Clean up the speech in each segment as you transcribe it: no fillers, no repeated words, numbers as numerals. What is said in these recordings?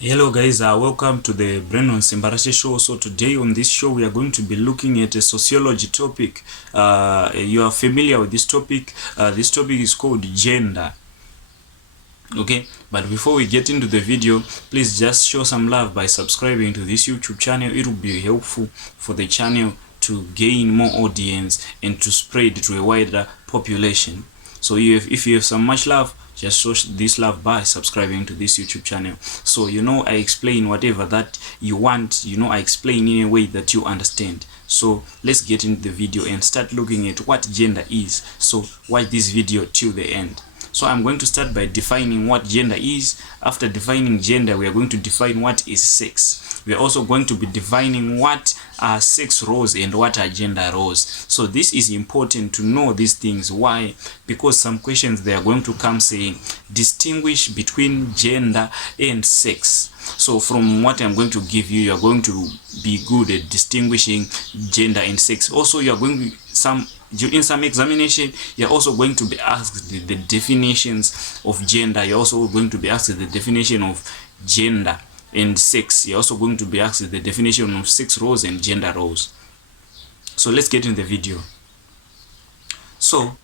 Hello guys, welcome to the Brain on Simbarashe show. So today on this show we are going to be looking at a sociology topic. You are familiar with this topic. This topic is called gender. Okay, but before we get into the video, please just show some love by subscribing to this YouTube channel. It will be helpful for the channel to gain more audience and to spread to a wider population. So if you have some much love, just show this love by subscribing to this YouTube channel. So I explain whatever that you want. I explain in a way that you understand. So let's get into the video and start looking at what gender is. So watch this video till the end. So I'm going to start by defining what gender is. After defining gender, we are going to define what is sex. We are also going to be defining what are sex roles and what are gender roles. So this is important to know these things. Why? Because some questions they are going to come saying distinguish between gender and sex. So from what I'm going to give you, you're going to be good at distinguishing gender and sex. Also, you're going to in some examination, you're also going to be asked the definitions of gender. You're also going to be asked the definition of gender and sex. You're also going to be asked the definition of sex roles and gender roles. So let's get in the video. So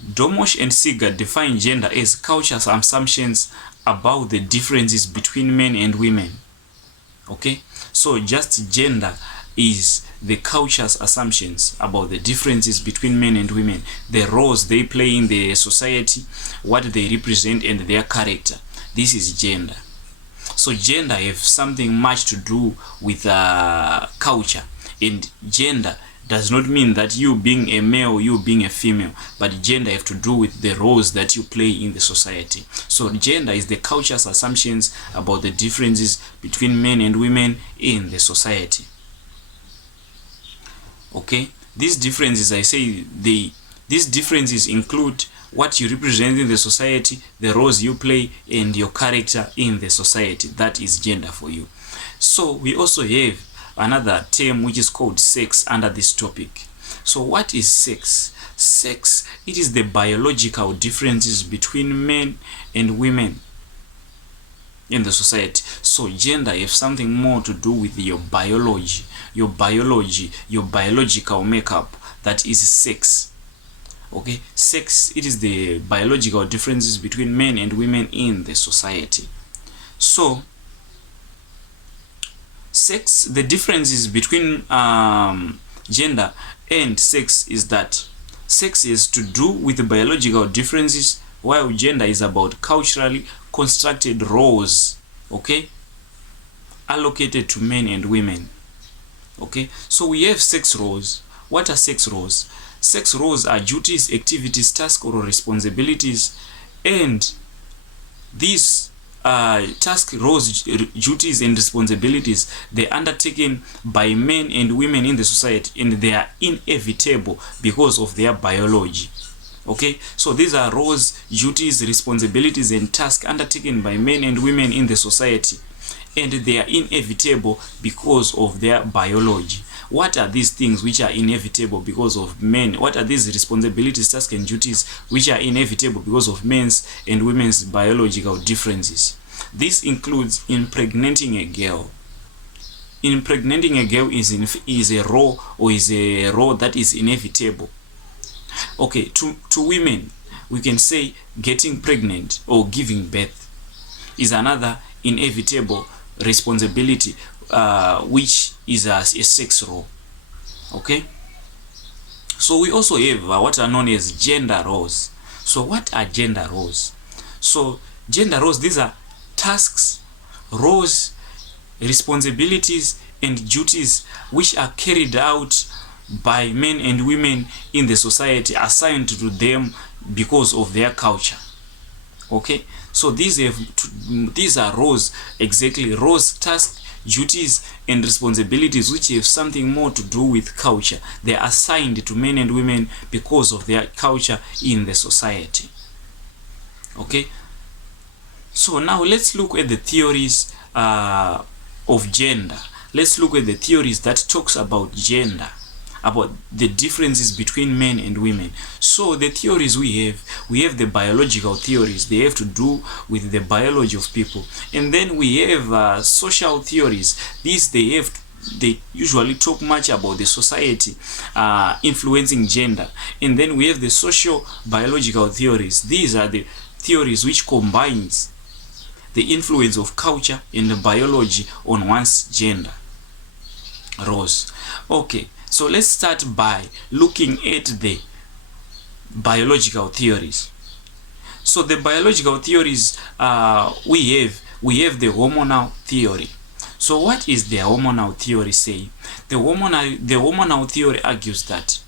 Domosh and Seeger define gender as culture's assumptions about the differences between men and women. Okay, so just gender is the culture's assumptions about the differences between men and women, the roles they play in the society, what they represent, and their character. This is gender. So gender have something much to do with culture, and gender does not mean that you being a male, you being a female, but gender have to do with the roles that you play in the society. So gender is the culture's assumptions about the differences between men and women in the society. Okay, these differences, I say these differences include what you represent in the society, the roles you play, and your character in the society. That is gender for you. So we also have another term which is called sex under this topic. So what is sex? Sex, it is the biological differences between men and women in the society. So gender have something more to do with your biology, your biological makeup. That is sex. Okay, sex, it is the biological differences between men and women in the society. So sex, the differences between gender and sex is that sex is to do with the biological differences, while gender is about culturally constructed roles, okay, allocated to men and women. Okay, so we have sex roles. What are sex roles? Sex roles are duties, activities, tasks, or responsibilities, and these task roles, duties, and responsibilities, they're undertaken by men and women in the society, and they are inevitable because of their biology. Okay, so these are roles, duties, responsibilities, and tasks undertaken by men and women in the society, and they are inevitable because of their biology. What are these things which are inevitable because of men? What are these responsibilities, tasks, and duties which are inevitable because of men's and women's biological differences? This includes impregnating a girl. Impregnating a girl is a role, or is a role that is inevitable. Okay, to women, we can say getting pregnant or giving birth is another inevitable responsibility, which is a sex role. Okay, so we also have what are known as gender roles. So what are gender roles? So gender roles, these are tasks, roles, responsibilities, and duties which are carried out by men and women in the society, assigned to them because of their culture. Okay, so these are roles, exactly, roles, tasks, duties, and responsibilities which have something more to do with culture. They are assigned to men and women because of their culture in the society. Okay, so now let's look at the theories of gender. Let's look at the theories that talks about gender, about the differences between men and women. So the theories we have the biological theories. They have to do with the biology of people. And then we have social theories. These they usually talk much about the society influencing gender. And then we have the social biological theories. These are the theories which combines the influence of culture and the biology on one's gender roles. Okay, so let's start by looking at the biological theories. So the biological theories we have the hormonal theory. So what is the hormonal theory say? The hormonal theory argues that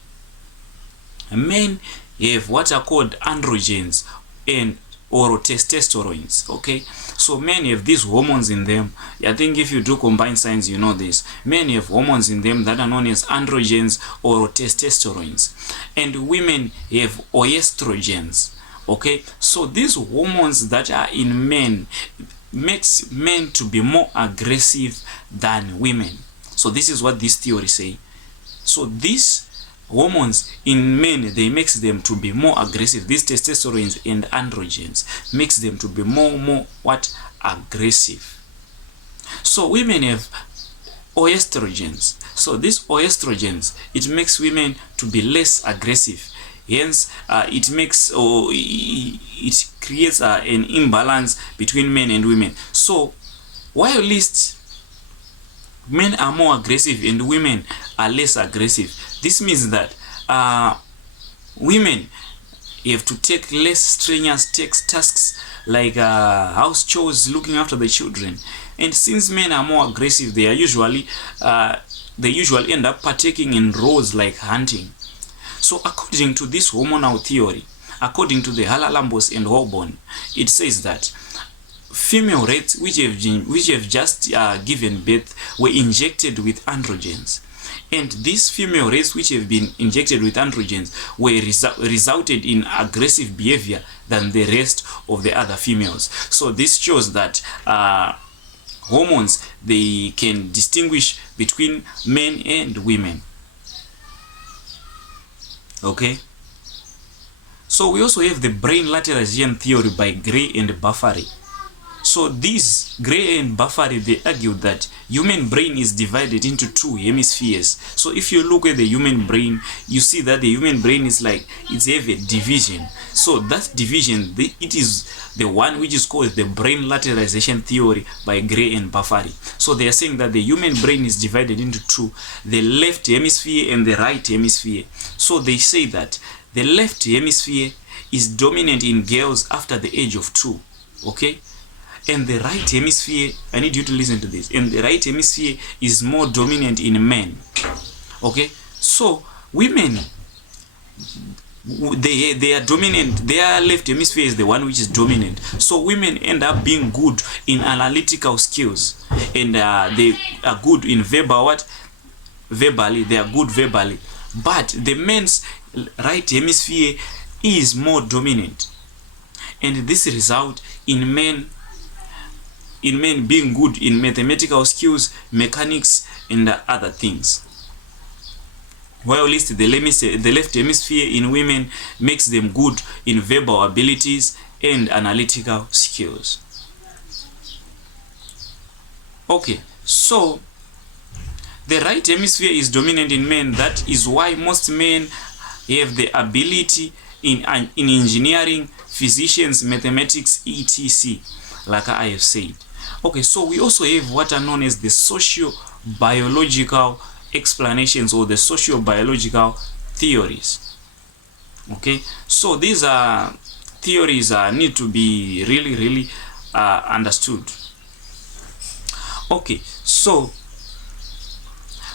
men have what are called androgens and or testosterone. Okay, so men have these hormones in them. I think if you do combined science, you know this. Men have hormones in them that are known as androgens or testosterone, and women have oestrogens. Okay, so these hormones that are in men makes men to be more aggressive than women. So this is what this theory say. So these hormones in men, they makes them to be more aggressive. These testosterone and androgens makes them to be more what aggressive. So women have oestrogens. So these oestrogens, it makes women to be less aggressive. Hence, it makes or it creates an imbalance between men and women. So, while least men are more aggressive and women are less aggressive, this means that women have to take less strenuous tasks like house chores, looking after the children. And since men are more aggressive, they usually end up partaking in roles like hunting. So according to this hormonal theory, according to the Halalambos and Holborn, it says that female rats which have just given birth were injected with androgens, and these female rats which have been injected with androgens were resulted in aggressive behavior than the rest of the other females. So this shows that hormones, they can distinguish between men and women. Okay, so we also have the brain lateralization theory by Gray and Bafari. So these Gray and Bafari, they argue that human brain is divided into two hemispheres. So if you look at the human brain, you see that the human brain is like, it's have a division. So that division, it is the one which is called the brain lateralization theory by Gray and Bafari. So they are saying that the human brain is divided into two, the left hemisphere and the right hemisphere. So they say that the left hemisphere is dominant in girls after the age of 2. Okay, and the right hemisphere, I need you to listen to this, and the right hemisphere is more dominant in men. Okay, so women, they are dominant, their left hemisphere is the one which is dominant. So women end up being good in analytical skills, and they are good in verbally, they are good verbally, but the men's right hemisphere is more dominant, and this result in men being good in mathematical skills, mechanics, and other things. While at least the left hemisphere in women makes them good in verbal abilities and analytical skills. Okay, so the right hemisphere is dominant in men. That is why most men have the ability in engineering, physicians, mathematics, etc., like I have said. Okay, so we also have what are known as the socio-biological explanations or the socio-biological theories. Okay, so these are theories need to be really understood. Okay, so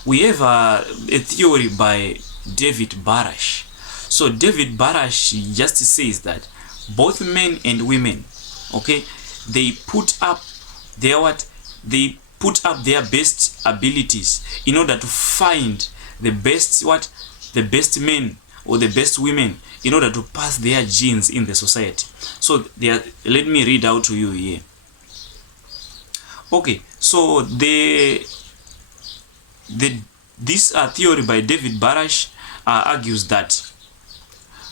we have a theory by David Barash. So David Barash just says that both men and women, okay, they put up their best abilities in order to find the best men or the best women in order to pass their genes in the society. So let me read out to you here. Okay, so the This theory by David Barash argues that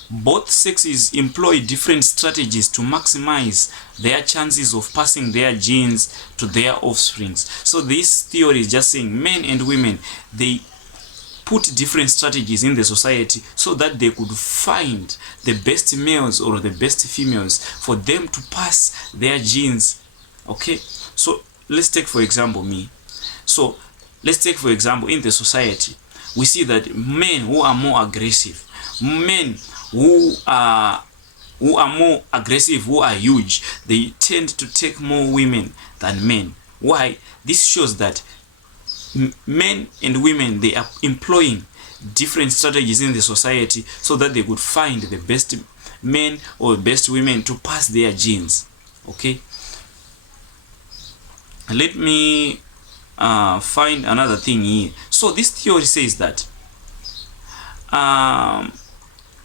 both sexes employ different strategies to maximize their chances of passing their genes to their offspring. So this theory is just saying men and women, they put different strategies in the society so that they could find the best males or the best females for them to pass their genes. Okay, so let's take for example me. So let's take for example in the society, we see that men who are more aggressive, men who are more aggressive, who are huge, they tend to take more women than men. Why? This shows that men and women, they are employing different strategies in the society so that they could find the best men or best women to pass their genes. Okay, let me find another thing here. So this theory says that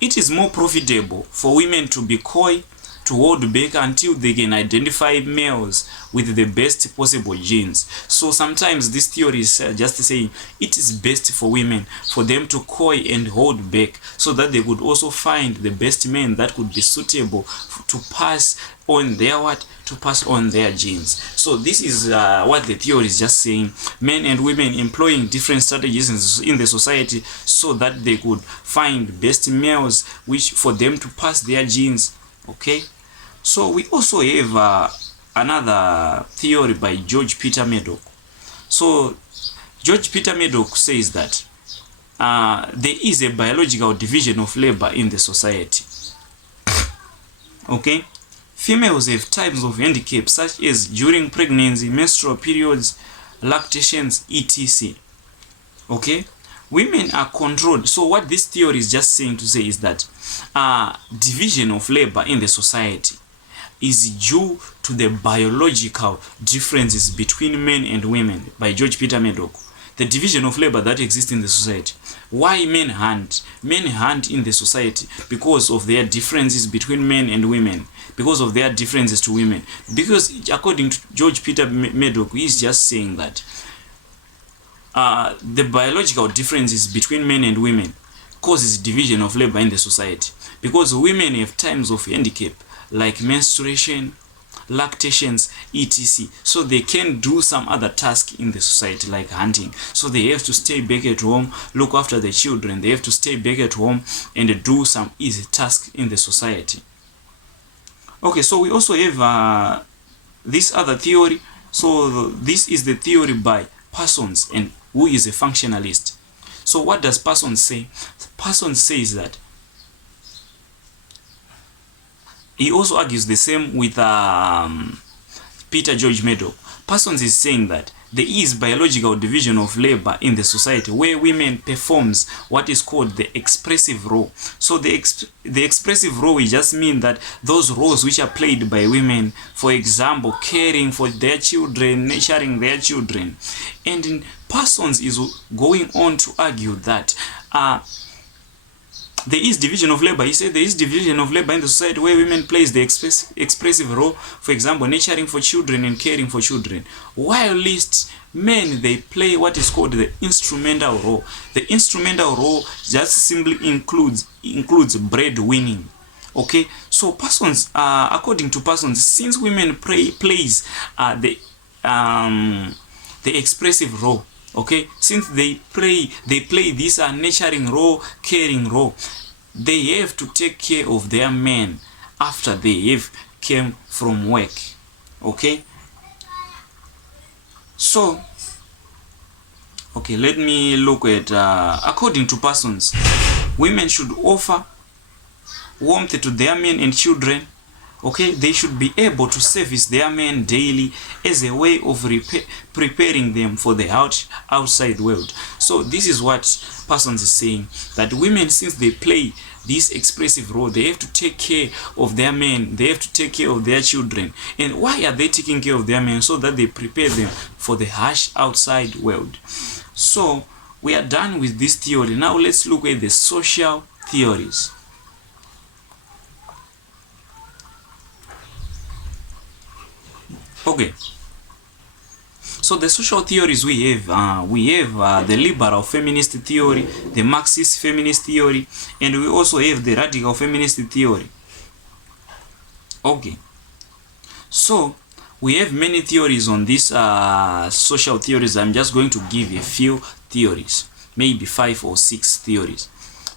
it is more profitable for women to be coy, to hold back until they can identify males with the best possible genes. So sometimes this theory is just saying it is best for women for them to coy and hold back so that they could also find the best men that could be suitable to pass on their to pass on their genes. So this is what the theory is just saying, men and women employing different strategies in the society so that they could find best males which for them to pass their genes. Okay, so we also have another theory by George Peter Meadow. So George Peter Meadow says that there is a biological division of labor in the society. Okay, females have types of handicap such as during pregnancy, menstrual periods, lactations, etc. Okay, women are controlled. So what this theory is just saying to say is that division of labor in the society is due to the biological differences between men and women by George Peter Meadow. The division of labor that exists in the society. Why men hunt? Men hunt in the society because of their differences between men and women, because of their differences to women. Because according to George Peter Meadow, he's just saying that the biological differences between men and women causes division of labor in the society, because women have times of handicap like menstruation, lactations, etc. So they can do some other task in the society like hunting. So they have to stay back at home, look after the children. They have to stay back at home and do some easy tasks in the society. Okay, so we also have this other theory. So this is the theory by Parsons, and who is a functionalist. So what does Parsons say? Parsons says that he also argues the same with Peter George Meadow. Parsons is saying that there is biological division of labor in the society where women performs what is called the expressive role. So the expressive role, we just mean that those roles which are played by women, for example, caring for their children, nurturing their children. And Parsons is going on to argue that there is division of labor. He said there is division of labor in the society where women plays the expressive role, for example, nurturing for children and caring for children, while least men, they play what is called the instrumental role. The instrumental role just simply includes breadwinning. Okay, so Parsons, according to Parsons, since women plays the expressive role, okay, since they play this nurturing role, caring role, they have to take care of their men after they have came from work. Okay, so okay, let me look at according to Parsons, women should offer warmth to their men and children. Okay, they should be able to service their men daily as a way of preparing them for the outside world. So this is what Parsons is saying, that women, since they play this expressive role, they have to take care of their men, they have to take care of their children. And why are they taking care of their men? So that they prepare them for the harsh outside world. So we are done with this theory. Now let's look at the social theories. Okay, So the social theories we have the liberal feminist theory, the Marxist feminist theory, and we also have the radical feminist theory. Okay, so we have many theories on these social theories. I'm just going to give a few theories, maybe 5 or 6 theories,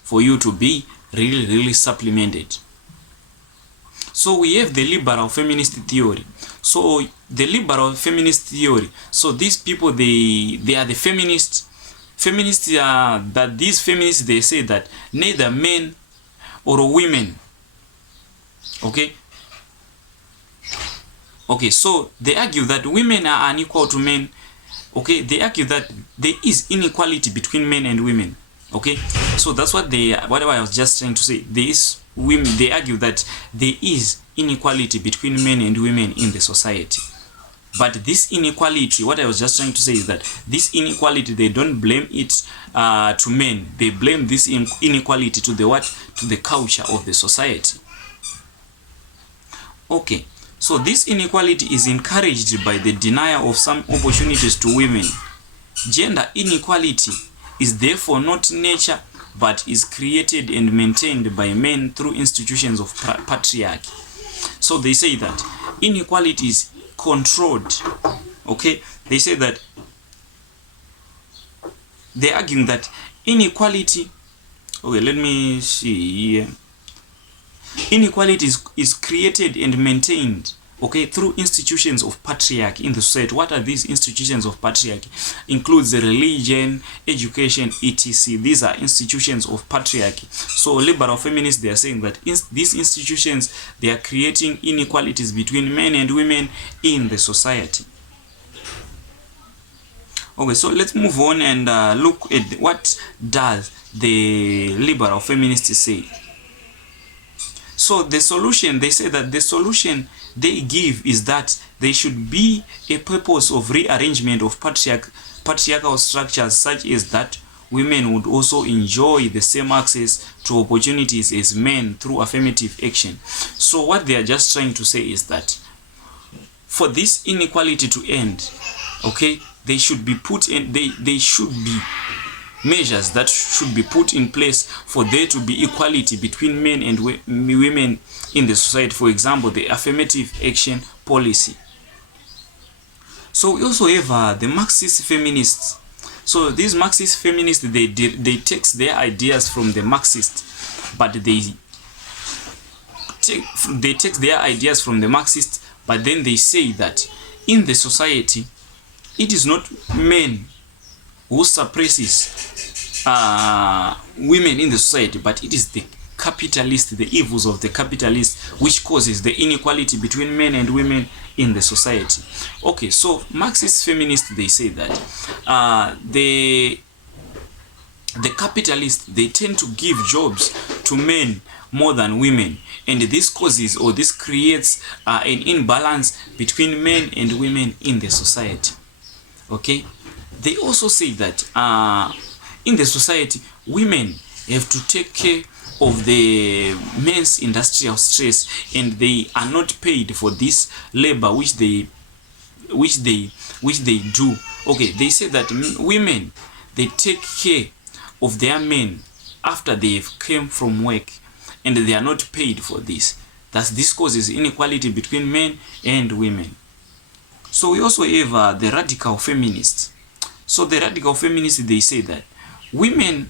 for you to be really supplemented. So we have the liberal feminist theory. So the liberal feminist theory, so these people, they are the feminists that these feminists, they say that neither men or women, okay, so they argue that women are unequal to men. Okay, they argue that there is inequality between men and women. Okay, so that's what I was just trying to say. They argue that there is inequality between men and women in the society. But this inequality, what I was just trying to say is that this inequality, they don't blame it to men. They blame this inequality to the culture of the society. Okay, so this inequality is encouraged by the denial of some opportunities to women. Gender inequality is therefore not nature, but is created and maintained by men through institutions of patriarchy. So they say that inequality is controlled. Okay, they say that they're arguing that inequality, okay, let me see here. Inequality is created and maintained, okay, through institutions of patriarchy in the society. What are these institutions of patriarchy? Includes the religion, education, etc. These are institutions of patriarchy. So liberal feminists, they are saying that these institutions, they are creating inequalities between men and women in the society. Okay, so let's move on and look at what does the liberal feminists say. So the solution, they say that the solution they give is that there should be a purpose of rearrangement of patriarchal structures, such as that women would also enjoy the same access to opportunities as men through affirmative action. So what they are just trying to say is that for this inequality to end, okay, they should be measures that should be put in place for there to be equality between men and women in the society. For example, the affirmative action policy. So we also have the Marxist feminists. So these Marxist feminists, they take their ideas from the Marxists, but they take their ideas from the Marxists, but then they say that in the society, it is not men who suppresses women in the society, but it is the capitalist, the evils of the capitalist, which causes the inequality between men and women in the society. Okay, so Marxist feminists, they say that the capitalists, they tend to give jobs to men more than women, and this causes, or this creates an imbalance between men and women in the society. Okay, they also say that in the society, women have to take care of the men's industrial stress, and they are not paid for this labor which they do. Okay, they say that women, they take care of their men after they've came from work, and they are not paid for this. Thus, this causes inequality between men and women. So we also have the radical feminists. So the radical feminists, they say that women,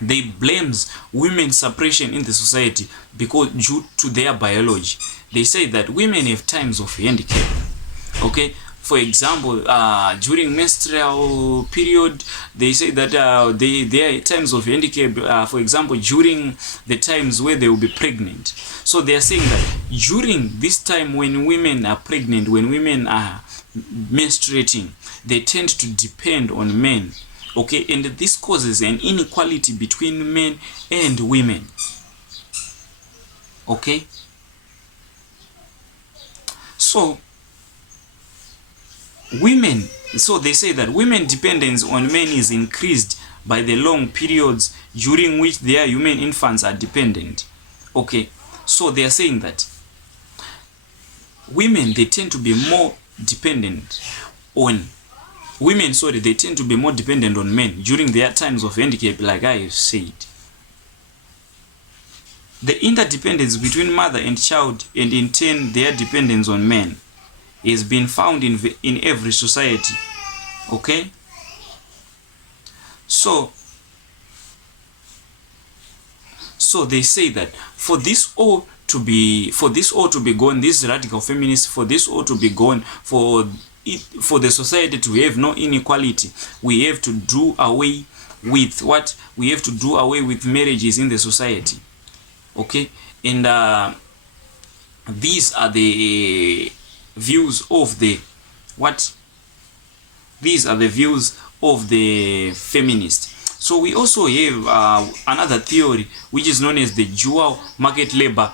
they blames women's suppression in the society because due to their biology. They say that women have times of handicap. Okay, for example, during menstrual period, they say that there are times of handicap. For example, during the times where they will be pregnant. So they are saying that during this time when women are pregnant, when women are menstruating, they tend to depend on men. Okay, and this causes an inequality between men and women. Okay, so women, so they say that women dependence on men is increased by the long periods during which their human infants are dependent. Okay, so they are saying that women, they tend to be more dependent on women, sorry, they tend to be more dependent on men during their times of handicap, like I have said. The interdependence between mother and child, and in turn their dependence on men, is being found in every society. Okay, so they say that for this all to be gone, these radical feminists, for this all to be gone, for the society to have no inequality, we have to do away with what? We have to do away with marriages in the society. Okay, and these are the views of the what? These are the views of the feminists. So we also have another theory which is known as the dual market labor